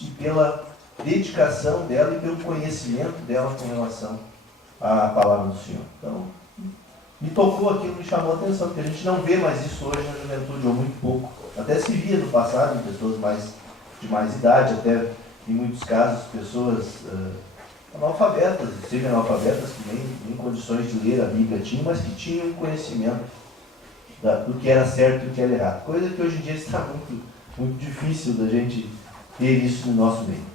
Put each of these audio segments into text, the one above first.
e pela dedicação dela e pelo conhecimento dela com relação à palavra do Senhor. Então, me tocou aquilo, me chamou a atenção, porque a gente não vê mais isso hoje na juventude, ou muito pouco. Até se via no passado em pessoas de mais idade, até em muitos casos pessoas analfabetas, semi-analfabetas, que nem condições de ler a Bíblia tinham, mas que tinham conhecimento do que era certo e do que era errado. Coisa que hoje em dia está muito difícil da gente ter isso no nosso meio.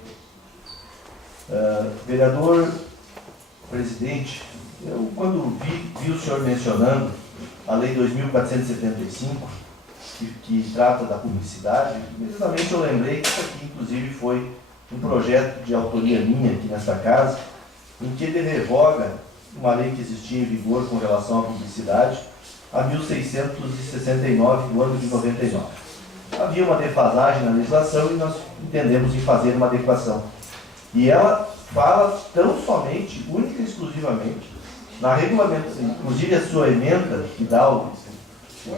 Vereador, presidente, eu quando vi o senhor mencionando a Lei 2.475, que trata da publicidade, imediatamente eu lembrei que isso aqui, inclusive, foi um projeto de autoria minha aqui nessa casa, em que ele revoga uma lei que existia em vigor com relação à publicidade, a 1669, do ano de 99. Havia uma defasagem na legislação e nós entendemos em fazer uma adequação. E ela fala tão somente, única e exclusivamente, na regulamentação, inclusive a sua emenda, que dá o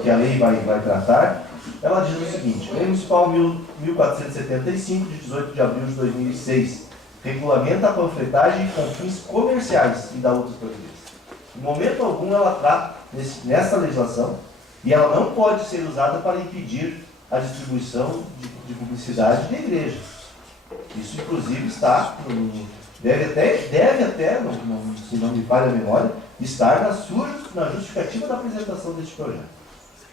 que a lei vai tratar, ela diz o seguinte: Lei Municipal 1475, de 18 de abril de 2006, regulamenta a panfletagem com fins comerciais e dá outras providências. Em momento algum ela trata nessa legislação e ela não pode ser usada para impedir a distribuição de publicidade da igreja. Isso, inclusive, está, deve até se não me falha a memória, estar na justificativa da apresentação deste projeto.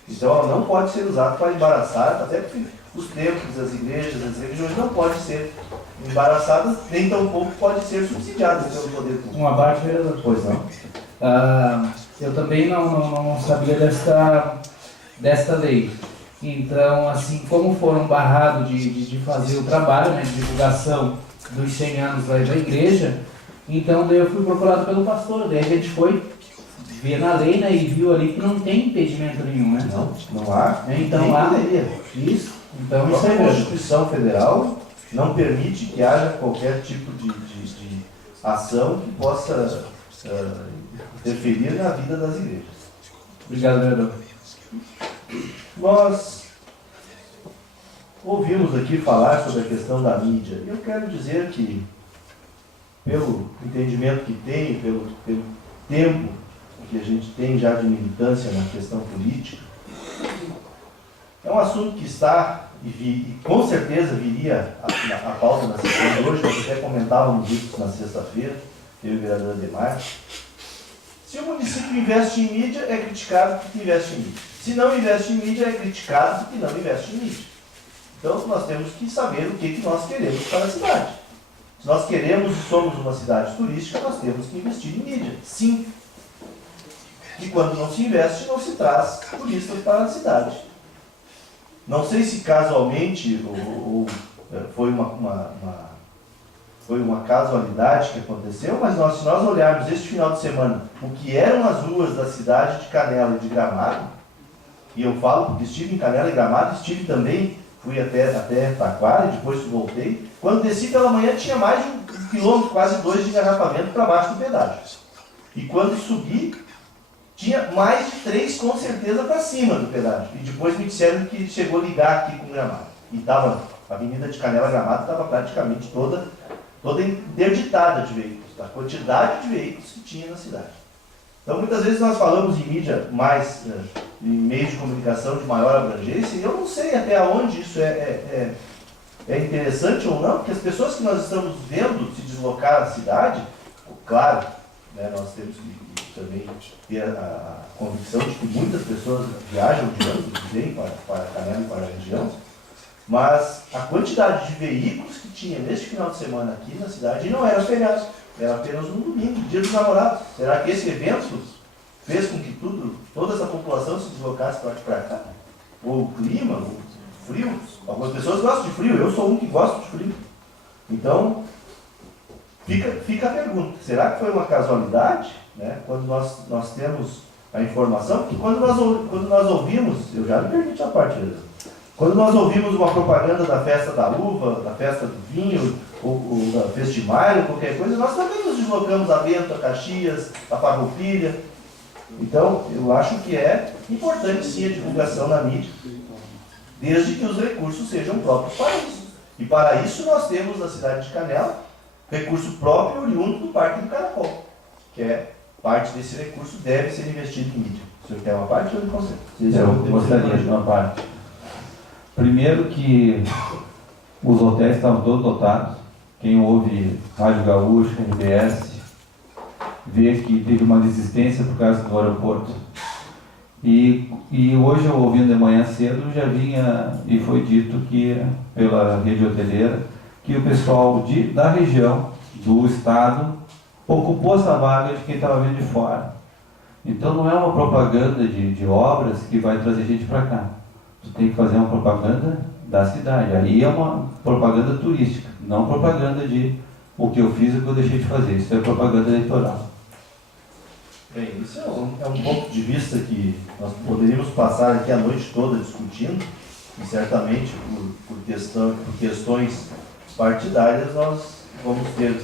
Então, ela não pode ser usada para embaraçar, até porque os templos, as igrejas, as religiões não podem ser embaraçadas, nem tampouco pode ser subsidiadas pelo poder público. Um abate, vereador. Pois não. Eu também não sabia desta lei. Então, assim, como foram barrados de fazer o trabalho, né, de divulgação dos 100 anos da igreja, então daí eu fui procurado pelo pastor, daí a gente foi ver na lei, né, e viu ali que não tem impedimento nenhum, né? Não há. Então lá, isso. Então isso a é Constituição Federal não permite que haja qualquer tipo de ação que possa interferir na vida das igrejas. Obrigado, vereador. Nós ouvimos aqui falar sobre a questão da mídia. Eu quero dizer que, pelo entendimento que tenho, pelo tempo que a gente tem já de militância na questão política, é um assunto que está, e com certeza viria a pauta na sessão de hoje, nós até comentávamos isso na sexta-feira, eu e o vereador Ademar. Se o município investe em mídia, é criticado porque investe em mídia. Se não investe em mídia, é criticado porque não investe em mídia. Então, nós temos que saber o que nós queremos para a cidade. Se nós queremos e somos uma cidade turística, nós temos que investir em mídia. Sim. E quando não se investe, não se traz turistas para a cidade. Não sei se casualmente ou foi uma casualidade que aconteceu, mas se nós olharmos este final de semana o que eram as ruas da cidade de Canela e de Gramado, e eu falo porque estive em Canela e Gramado, estive também, fui até Taquara e depois voltei, quando desci pela manhã tinha mais de 1 quilômetro, quase 2 de engarrafamento para baixo do pedágio. E quando subi, tinha mais de 3 com certeza para cima do pedágio. E depois me disseram que chegou a ligar aqui com Gramado. E a avenida de Canela Gramado estava praticamente toda interditada de veículos, a quantidade de veículos que tinha na cidade. Então, muitas vezes nós falamos em mídia mais, em meios de comunicação de maior abrangência, e eu não sei até onde isso é interessante ou não, porque as pessoas que nós estamos vendo se deslocar à cidade, claro, né, nós temos que também ter a convicção de que muitas pessoas viajam de ônibus, vêm para Canela e para a região, mas a quantidade de veículos que tinha neste final de semana aqui na cidade, e não era feriado, era apenas um domingo, dia dos namorados. Será que esse evento fez com que toda essa população se deslocasse para cá? Ou o clima, ou o frio? Algumas pessoas gostam de frio, eu sou um que gosta de frio. Então, fica a pergunta, será que foi uma casualidade, né, quando nós temos a informação? Porque quando nós ouvimos, eu já me permiti a parte, quando nós ouvimos uma propaganda da festa da uva, da festa do vinho, ou da Festimário, qualquer coisa, nós também nos deslocamos a Bento, a Caxias, a Farroupilha. Então, eu acho que é importante sim a divulgação na mídia, desde que os recursos sejam próprios para isso. E para isso nós temos na cidade de Canela recurso próprio oriundo do Parque do Caracol, que é parte desse recurso deve ser investido em mídia. O senhor quer uma parte ou não consegue? Eu gostaria de uma parte. Primeiro que os hotéis estavam todos lotados. Quem ouve Rádio Gaúcha, RBS, vê que teve uma desistência por causa do aeroporto. E hoje, eu ouvindo de manhã cedo, já vinha e foi dito que, pela rede hoteleira, que o pessoal da região, do estado, ocupou essa vaga de quem estava vindo de fora. Então não é uma propaganda de obras que vai trazer gente para cá. Tu tem que fazer uma propaganda da cidade. Aí é uma propaganda turística, não propaganda de o que eu fiz e o que eu deixei de fazer. Isso é propaganda eleitoral. Bem, isso é um ponto de vista que nós poderíamos passar aqui a noite toda discutindo, e certamente por questões partidárias nós vamos ter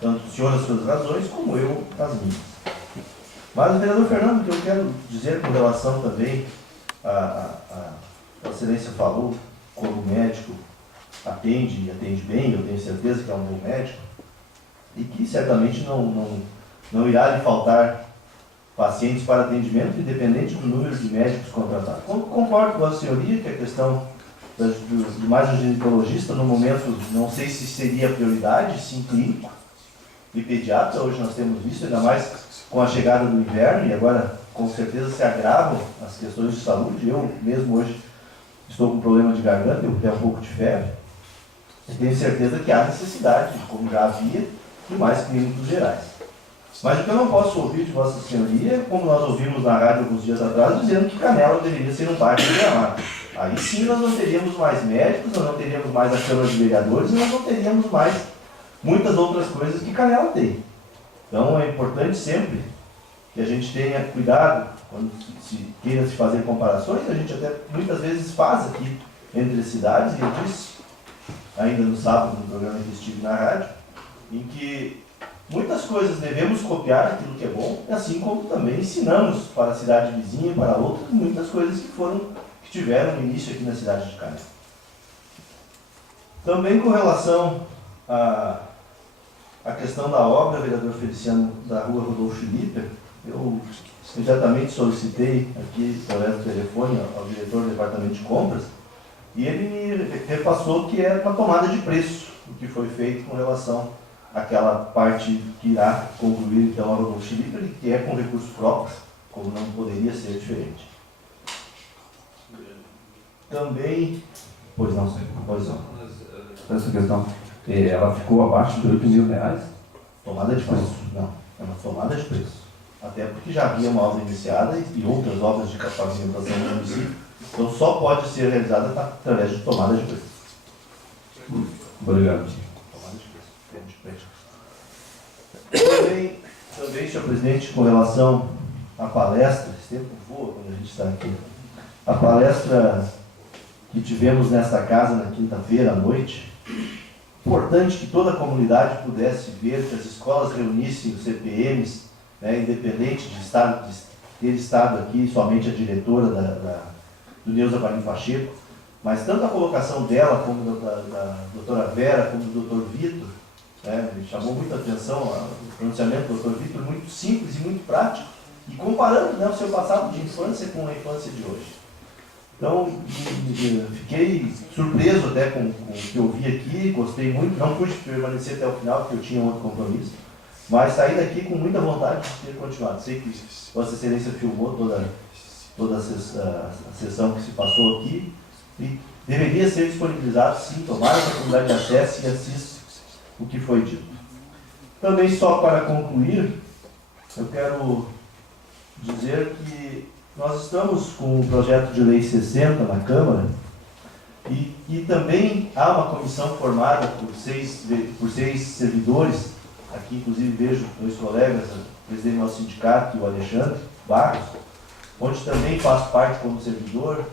tanto o senhor as suas razões como eu as minhas. Mas o vereador Fernando, o que eu quero dizer com relação também a excelência falou, como médico atende e atende bem, eu tenho certeza que é um bom médico, e que certamente não irá lhe faltar pacientes para atendimento, independente do número de médicos contratados. Concordo com a senhoria que a questão de mais um ginecologista, no momento, não sei se seria prioridade, sim, clínico e pediatra. Hoje nós temos visto, ainda mais com a chegada do inverno, e agora com certeza se agravam as questões de saúde. Eu mesmo hoje estou com problema de garganta, eu tenho um pouco de febre, e tenho certeza que há necessidade, como já havia, de mais clínicos gerais. Mas o que eu não posso ouvir de Vossa Senhoria, como nós ouvimos na rádio alguns dias atrás, dizendo que Canela deveria ser um bairro de Gramado. Aí sim nós não teríamos mais médicos, nós não teríamos mais a Câmara de Vereadores, e nós não teríamos mais muitas outras coisas que Canela tem. Então é importante sempre que a gente tenha cuidado, quando se queira se fazer comparações, a gente até muitas vezes faz aqui entre as cidades, e eu disse, ainda no sábado, no programa que estive na rádio, em que muitas coisas devemos copiar aquilo que é bom, assim como também ensinamos para a cidade vizinha, para outras, muitas coisas que tiveram início aqui na cidade de Canela. Também com relação à questão da obra, vereador Feliciano, da rua Rodolfo Schlitter, eu imediatamente solicitei aqui, através do telefone, ao diretor do departamento de compras, e ele me repassou que é uma tomada de preço o que foi feito com relação àquela parte que irá concluir então a Rodolfo Schlitter, e que é com recursos próprios, como não poderia ser diferente. Também, pois não. Essa questão, ela ficou abaixo de R$8.000? Tomada de preço, não, é uma tomada de preço. Até porque já havia uma obra iniciada e outras obras de pavimentação no município, então só pode ser realizada através de tomada de preço. Obrigado. Tomada de preço. Também, senhor presidente, com relação à palestra, esse tempo voa quando a gente está aqui, a palestra que tivemos nesta casa na quinta-feira à noite, importante que toda a comunidade pudesse ver, que as escolas reunissem os CPMs, né, independente de ter estado aqui somente a diretora do Neuza Valim Pacheco, mas tanto a colocação dela como da doutora Vera, como do doutor Vitor, né, me chamou muita atenção o pronunciamento do doutor Vitor, muito simples e muito prático, e comparando, né, o seu passado de infância com a infância de hoje. Então, fiquei surpreso até com o que eu vi aqui, gostei muito, não pude permanecer até o final, porque eu tinha outro compromisso, mas saí daqui com muita vontade de ter continuado. Sei que Vossa Excelência filmou toda a sessão que se passou aqui, e deveria ser disponibilizado, sim, tomara que a comunidade acesse e assista o que foi dito. Também, só para concluir, eu quero dizer que nós estamos com o projeto de lei 60 na Câmara, e também há uma comissão formada por seis servidores, aqui inclusive vejo dois colegas, o presidente do nosso sindicato e o Alexandre Barros, onde também faço parte como servidor,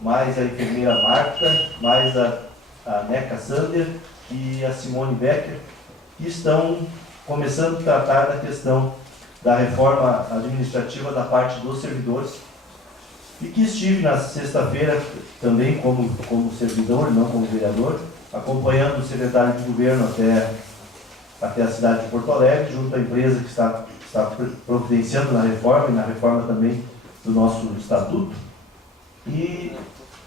mais a enfermeira Marta, mais a Neca Sander e a Simone Becker, que estão começando a tratar da questão da reforma administrativa da parte dos servidores, e que estive na sexta-feira também como servidor, não como vereador, acompanhando o secretário de governo até a cidade de Porto Alegre, junto à empresa que está providenciando na reforma e na reforma também do nosso estatuto. E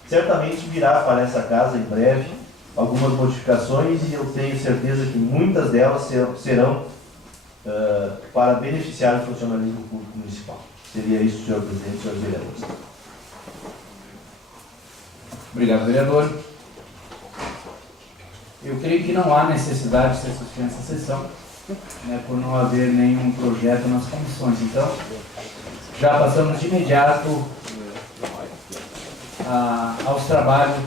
certamente virá para essa casa em breve algumas modificações e eu tenho certeza que muitas delas serão para beneficiar o funcionalismo público municipal. Seria isso, senhor presidente, senhores vereadores. Obrigado, vereador. Eu creio que não há necessidade de ser suspensa a sessão, né, por não haver nenhum projeto nas comissões. Então, já passamos de imediato aos trabalhos